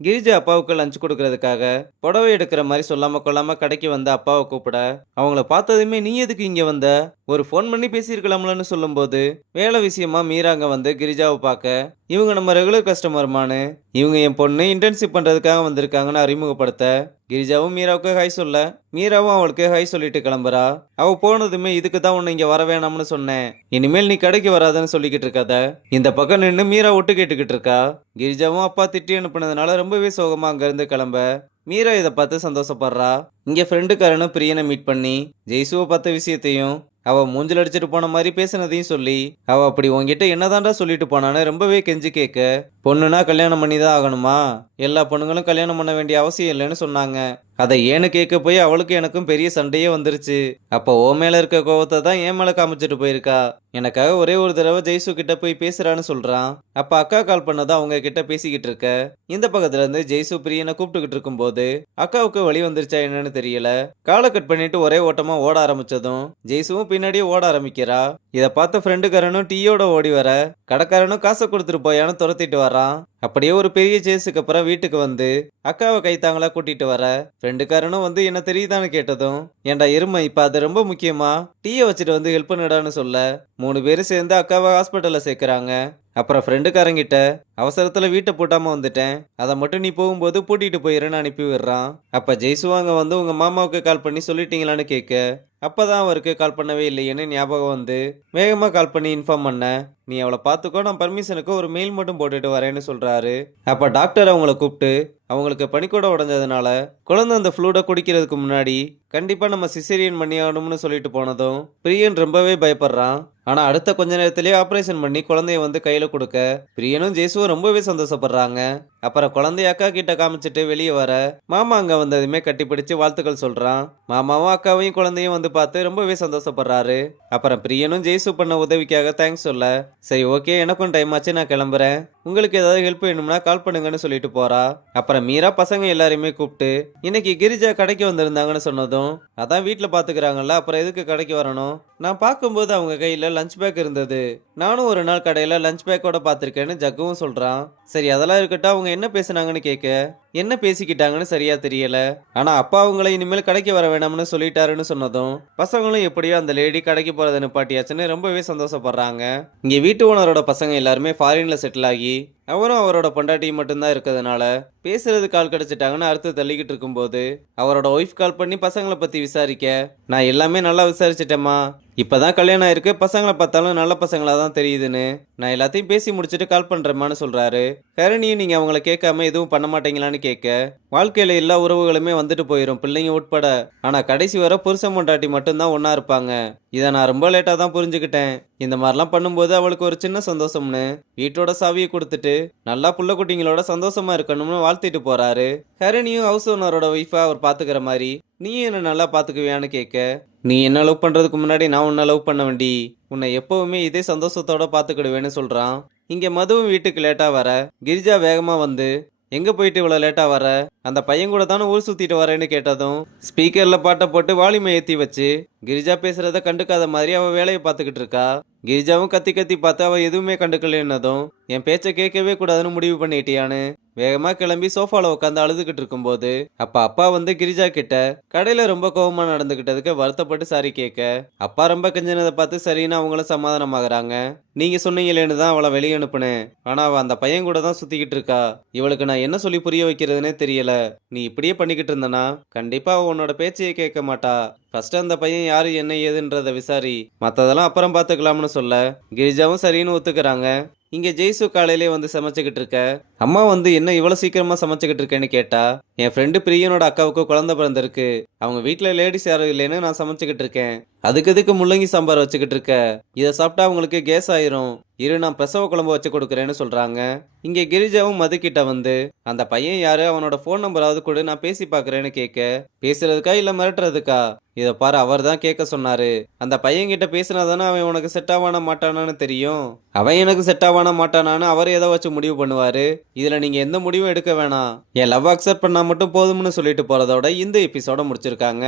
கிரிஜா அப்பாவுக்கு லஞ்ச் கொடுக்கறதுக்காக புடவை எடுக்கிற மாதிரி சொல்லாம கொள்ளாம கடைக்கு வந்த அப்பாவை கூப்பிட அவங்கள பார்த்ததுமே நீ எதுக்கு இங்க வந்த, ஒரு ஃபோன் பண்ணி பேசியிருக்கலாம்லன்னு சொல்லும்போது வேலை விஷயமா மீரா அங்க வந்து கிரிஜாவை பார்க்க இவங்க நம்ம ரெகுலர் கஸ்டமர்மானு, இவங்க என் பொண்ணு இன்டர்ன்ஷிப் பண்றதுக்காக வந்திருக்காங்கன்னு அறிமுகப்படுத்த கிரிஜாவும் மீராவுக்கு ஹாய் சொல்ல மீராவும் அவளுக்கு ஹாய் சொல்லிட்டு கிளம்புறா. அவ போனதுமே இதுக்கு தான் உன்னை இங்க வர வேணாம்னு சொன்னேன், இனிமேல் நீ கடைக்கு வராதுன்னு சொல்லிக்கிட்டு இருக்காத. இந்த பக்கம் நின்று மீரா ஒட்டு கேட்டுக்கிட்டு இருக்கா. கிரிஜாவும் அப்பா திட்டி அனுப்புனதுனால ரொம்பவே சோகமா அங்கிருந்து கிளம்ப மீரா இதை பார்த்து சந்தோஷப்படுறா. இங்க ஃப்ரெண்டுக்காரனும் பிரியனை மீட் பண்ணி ஜெய்சுவை பார்த்த விஷயத்தையும் அவ மூஞ்சில் அடிச்சிட்டு போன மாதிரி பேசினதையும் சொல்லி அவ அப்படி உன்கிட்ட என்னதான்டா சொல்லிட்டு போனான்னு ரொம்பவே கெஞ்சி கேட்க, பொண்ணுனா கல்யாணம் பண்ணி தான் ஆகணுமா, எல்லா பொண்ணுங்களும் கல்யாணம் பண்ண வேண்டிய அவசியம் இல்லைன்னு சொன்னாங்க. அதை ஏன்னு கேட்க போய் அவளுக்கு எனக்கும் பெரிய சண்டையே வந்துருச்சு. அப்போ ஓ மேல இருக்க கோவத்தை தான் என் மேல காமிச்சிட்டு போயிருக்கா. எனக்காக ஒரே ஒரு தடவை ஜெய்சு கிட்ட போய் பேசுறான்னு சொல்றான். அப்ப அக்கா கால் பண்ணதான் அவங்க கிட்ட பேசிக்கிட்டு இருக்க இந்த பக்கத்துல இருந்து ஜெய்சு பிரியனை கூப்பிட்டுக்கிட்டு இருக்கும் போது அக்காவுக்கு வழி வந்துருச்சா என்னன்னு தெரியல. காலை கட் பண்ணிட்டு ஒரே ஓட்டமா ஓட ஆரம்பிச்சதும் ஜெய்சுவும் பின்னாடியே ஓட ஆரம்பிக்கிறா. இதை பார்த்த ஃப்ரெண்டுக்காரனும் டீயோட ஓடி வர கடைக்காரனும் காசை கொடுத்துட்டு போயான்னு துரத்திட்டு வரான். அப்படியே ஒரு பெரிய சேஸுக்கு அப்புறம் வீட்டுக்கு வந்து அக்காவை கைத்தாங்களா கூட்டிட்டு வர ஃப்ரெண்டுக்காரனும் வந்து என்ன தெரியுதான்னு கேட்டதும், ஏண்டா எருமை இப்ப அது ரொம்ப முக்கியமா, டீயை வச்சுட்டு வந்து ஹெல்ப் பண்ணிடான்னு சொல்ல 3 பேரும் சேர்ந்து அக்காவை ஹாஸ்பிட்டல்ல சேர்க்கறாங்க. அப்புறம் ஃப்ரெண்டுக்காரங்கிட்ட அவசரத்துல வீட்டை பூட்டாம வந்துட்டேன், அதை மட்டும் நீ போகும்போது பூட்டிட்டு போயிருன்னு அனுப்பி விடுறான். அப்ப ஜெய்சுவாங்க வந்து உங்க மாமாவுக்கு கால் பண்ணி சொல்லிட்டீங்களான்னு கேட்க அப்பதான் அவருக்கு கால் பண்ணவே இல்லையேன்னு ஞாபகம் வந்து வேகமா கால் பண்ணி இன்ஃபார்ம் பண்ண, நீ அவளை பார்த்துக்கோ, நான் பர்மிஷனுக்கு ஒரு மெயில் மட்டும் போட்டுட்டு வரேன்னு சொல்றாரு. அப்ப டாக்டர் அவங்கள கூப்பிட்டு அவங்களுக்கு பனிக்கூட உடஞ்சதுனால குழந்தை அந்த ஃப்ளூட குடிக்கிறதுக்கு முன்னாடி கண்டிப்பா நம்ம சிசேரியன் பண்ணி ஆகணும்னு சொல்லிட்டு போனதும் பிரியன் ரொம்பவே பயப்படுறான். ஆனா அடுத்த கொஞ்ச நேரத்திலேயே ஆபரேஷன் பண்ணி குழந்தைய வந்து கையில கொடுக்க பிரியனும் ஜேசுவும் ரொம்பவே சந்தோஷப்படுறாங்க. அப்புறம் குழந்தைய அக்கா கிட்ட காமிச்சிட்டு வெளியே வர மாமா அங்க வந்ததுமே கட்டிப்பிடிச்சு வாழ்த்துக்கள் சொல்றான். மாமாவும் அக்காவையும் குழந்தையும் வந்து பார்த்து ரொம்பவே சந்தோஷப்படுறாரு. அப்புறம் பிரியனும் ஜெய்சு பண்ண உதவிக்காக தேங்க்ஸ் சொல்ல, சரி ஓகே எனக்கும் டைம் ஆச்சு நான் கிளம்புறேன், உங்களுக்கு ஏதாவது ஹெல்ப் வேணும்னா கால் பண்ணுங்கன்னு சொல்லிட்டு போறா. அப்புறம் மீரா பசங்க எல்லாரையுமே கூப்பிட்டு இன்னைக்கு கிரிஜா கடைக்கு வந்திருந்தாங்கன்னு சொன்னதும், அதான் வீட்டில் பாத்துக்கிறாங்கல்ல அப்புறம் எதுக்கு கடைக்கு வரணும், நான் பார்க்கும்போது அவங்க கையில லஞ்ச் பேக் இருந்தது, நானும் ஒரு நாள் கடையில லஞ்ச் பேக்கோட பார்த்துருக்கேன்னு ஜக்குவும் சொல்றான். சரி அதெல்லாம் இருக்கட்டும், அவங்க என்ன பேசுனாங்கன்னு கேட்க என்ன பேசிக்கிட்டாங்கன்னு சரியா தெரியல. ஆனா அப்பா அவங்கள இனிமேல் கடைக்கு வர வேணாம்னு சொல்லிட்டாருன்னு சொன்னதும் பசங்களும் எப்படியோ அந்த லேடி கடைக்கு போறதை நிப்பாட்டியாச்சுன்னு ரொம்பவே சந்தோஷப்படுறாங்க. இங்க வீட்டு ஓனரோட பசங்க எல்லாருமே ஃபாரின்ல செட்டில் ஆகி அவரும் அவரோட பொண்டாட்டி மட்டும்தான் இருக்கிறதுனால பேசுறது கால் கிடைச்சிட்டாங்கன்னு அடுத்து தள்ளிக்கிட்டு இருக்கும்போது அவரோட ஒய்ஃப் கால் பண்ணி பசங்களை பத்தி விசாரிக்க, நான் எல்லாமே நல்லா விசாரிச்சிட்டேம்மா, இப்பதான் கல்யாணம் ஆயிருக்கு, பசங்களை பார்த்தாலும் நல்ல பசங்களா தான் தெரியுதுன்னு, நான் எல்லாத்தையும் பேசி முடிச்சுட்டு கால் பண்றேம்மான்னு சொல்றாரு. ஹரணியும் நீங்க அவங்கள கேட்காம எதுவும் பண்ண மாட்டீங்களான்னு கேட்க, வாழ்க்கையில எல்லா உறவுகளுமே வந்துட்டு போயிடும் பிள்ளைங்க உட்பட, ஆனா கடைசி வர புருஷன் பொண்டாட்டி மட்டும்தான் ஒன்னா இருப்பாங்க, இதை நான் ரொம்ப லேட்டா தான் புரிஞ்சுக்கிட்டேன், இந்த மாதிரிலாம் பண்ணும்போது அவளுக்கு ஒரு சின்ன சந்தோஷம்னு வீட்டோட சாவியை கொடுத்துட்டு நல்லா புள்ள குட்டிங்களோட சந்தோஷமா இருக்கணும்னு வாழ்த்திட்டு போறாரு. ஹரணியும் ஹவுஸ் ஓனரோட ஒய்ஃபா அவர் பாத்துக்கிற மாதிரி நீ என்ன நல்லா பாத்துக்குவியான்னு கேட்க, நீ என்ன லவ் பண்றதுக்கு முன்னாடி நான் உன்னை லவ் பண்ண வேண்டி, உன்னை எப்பவுமே இதே சந்தோஷத்தோட பாத்துக்கிடுவேன்னு சொல்றான். இங்க மதுவும் வீட்டுக்கு லேட்டா வர கிரிஜா வேகமா வந்து எங்க போயிட்டு இவ்வளவு லேட்டா வர, அந்த பையன் கூட தானே ஊர் சுத்திட்டு வரேன்னு கேட்டதும் ஸ்பீக்கர்ல பாட்டை போட்டு வால்யூமை ஏத்தி வச்சு கிரிஜா பேசுறத கண்டுக்காத மாதிரி அவ வேலையை பார்த்துக்கிட்டு இருக்கா. கிரிஜாவும் கத்தி கத்தி பார்த்து அவ எதுவுமே கண்டுக்கலன்னதும் என் பேச்சை கேட்கவே கூடாதுன்னு முடிவு பண்ணிட்டியான்னு வேகமா கிளம்பி சோஃபால உட்காந்து அழுதுகிட்டு இருக்கும்போது அப்ப அப்பா வந்து கிரிஜா கிட்ட கடையில ரொம்ப கோவமா நடந்துகிட்டதுக்கு வருத்தப்பட்டு சாரி கேட்க, அப்பா ரொம்ப கெஞ்சினதை பார்த்து சரின்னு அவங்களும் சமாதானமாகறாங்க. நீங்க சொன்னீங்களேன்னு தான் அவளை வெளியே அனுப்புனேன், ஆனா அவ அந்த பையன் கூட தான் சுத்திக்கிட்டு இருக்கா, இவளுக்கு நான் என்ன சொல்லி புரிய வைக்கிறதுனே தெரியல, நீ இப்படியே பண்ணிக்கிட்டு இருந்தனா கண்டிப்பா அவ உன்னோட பேச்சையே கேட்க மாட்டா, ஃபர்ஸ்ட் அந்த பையன் யாரு என்ன ஏதுன்றத விசாரி, மத்ததெல்லாம் அப்புறம் பாத்துக்கலாம்னு சொல்ல கிரிஜாவும் சரின்னு ஒத்துக்கிறாங்க. இங்க ஜெய்சு காலையிலே வந்து சமைச்சுக்கிட்டு இருக்க அம்மா வந்து என்ன இவ்வளவு சீக்கிரமா சமைச்சுக்கிட்டு இருக்கேன்னு கேட்டா, என் ஃப்ரெண்டு பிரியனோட அக்காவுக்கு குழந்தை பிறந்திருக்கு, அவங்க வீட்டுல லேடிஸ் யாரும் இல்லைன்னு நான் சமைச்சுக்கிட்டு இருக்கேன், அதுக்கு எதுக்கு முள்ளங்கி சாம்பார் வச்சுக்கிட்டு இருக்க, இதை சாப்பிட்டா அவங்களுக்கு கேஸ் ஆயிரும், இரு நான் பிரசவ குழம்பு வச்சு கொடுக்குறேன்னு சொல்றாங்க. இங்க கிரிஜாவும் மதுக்கிட்ட வந்து அந்த பையன் யாரு, அவனோட போன் நம்பராவது கூட நான் பேசி பாக்குறேன்னு கேட்க, பேசுறதுக்கா இல்ல மிரட்டுறதுக்கா, இதை பாரு அவர் தான் கேட்க சொன்னாரு, அந்த பையன் கிட்ட பேசினாதானே அவன் உனக்கு செட் ஆவான மாட்டானான்னு தெரியும், அவன் எனக்கு செட் ஆவான மாட்டானான்னு அவர் எதை வச்சு முடிவு பண்ணுவாரு, இதுல நீங்க எந்த முடிவும் எடுக்க வேணாம், என் லவ் அக்செப்ட் பண்ணா மட்டும் போதும்னு சொல்லிட்டு போறதோட இந்த எபிசோட முடிச்சிருக்காங்க.